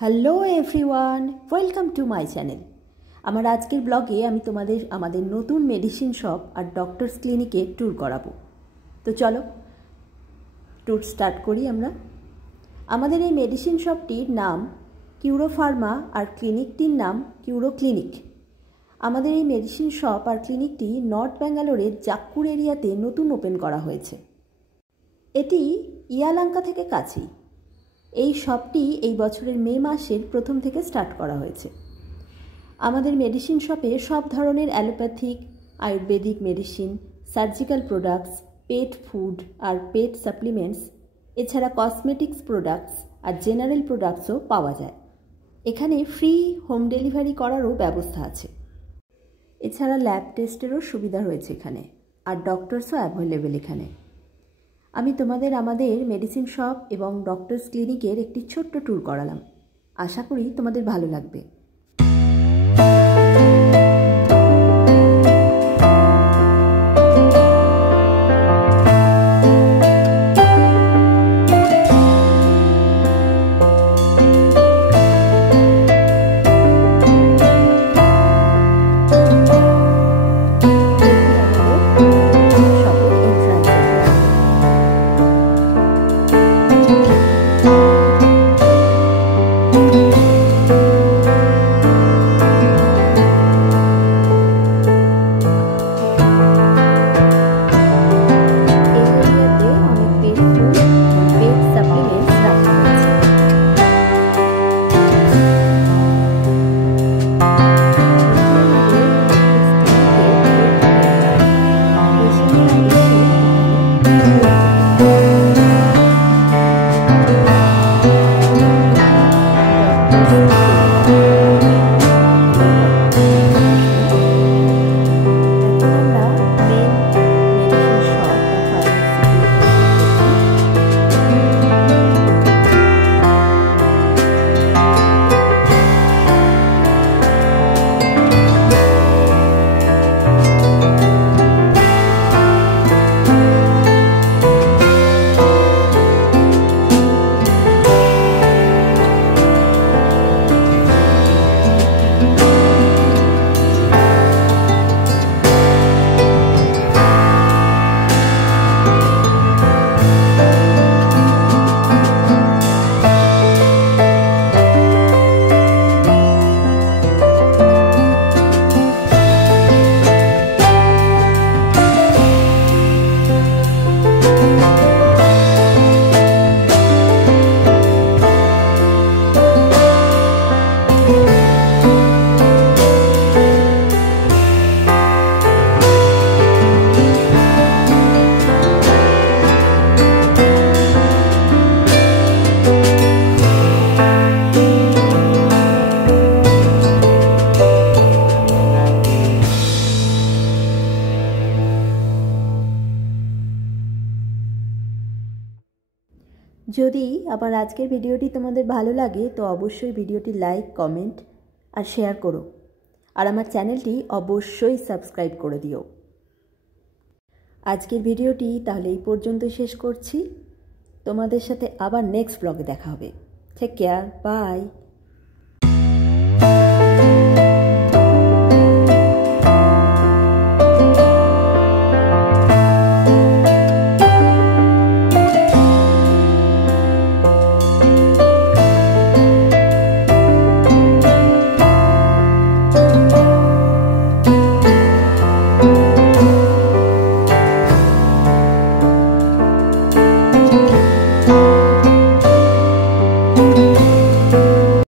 Hello everyone, welcome to my channel. আমার আজকের ব্লগে আমি তোমাদের আমাদের নতুন মেডিসিন শপ আর ডক্টরস ক্লিনিকের ট্যুর করাবো। তো চলো ট্যুর স্টার্ট করি আমরা। আমাদের এই মেডিসিন শপটির নাম কিউরো ফার্মা আর ক্লিনিকটির নাম কিউরো ক্লিনিক। আমাদের এই মেডিসিন শপ আর ক্লিনিকটি নর্থ ব্যাঙ্গালোরের জাক্কুর এরিয়াতে নতুন ওপেন করা হয়েছে। এটি ইয়ালাঙ্কা থেকে কাছেই। এই শপটি এই বছরের মে মাসের প্রথম থেকে স্টার্ট করা হয়েছে। আমাদের মেডিসিন শপে সব ধরনের allopathic, ayurvedic medicine, surgical products, pet food আর পেট সাপ্লিমেন্টস, এছাড়া কসমেটিক্স প্রোডাক্টস আর জেনারেল প্রোডাক্টসও পাওয়া যায়। এখানে ফ্রি হোম ডেলিভারি করারও ব্যবস্থা আছে। এছাড়া ল্যাব টেস্টেরও সুবিধা রয়েছে এখানে, আর ডক্টরসও অ্যাভেলেবেল এখানে। আমি তোমাদের আমাদের মেডিসিন শপ এবং ডক্টরস ক্লিনিকের একটি ছোট্ট ট্যুর করালাম। আশা করি তোমাদের ভালো লাগবে। যদি আমার আজকের ভিডিওটি তোমাদের ভালো লাগে তো অবশ্যই ভিডিওটি লাইক, কমেন্ট আর শেয়ার করো, আর আমার চ্যানেলটি অবশ্যই সাবস্ক্রাইব করে দিও। আজকের ভিডিওটি তাহলে এই পর্যন্ত শেষ করছি। তোমাদের সাথে আবার নেক্সট ব্লগে দেখা হবে। Take care, by.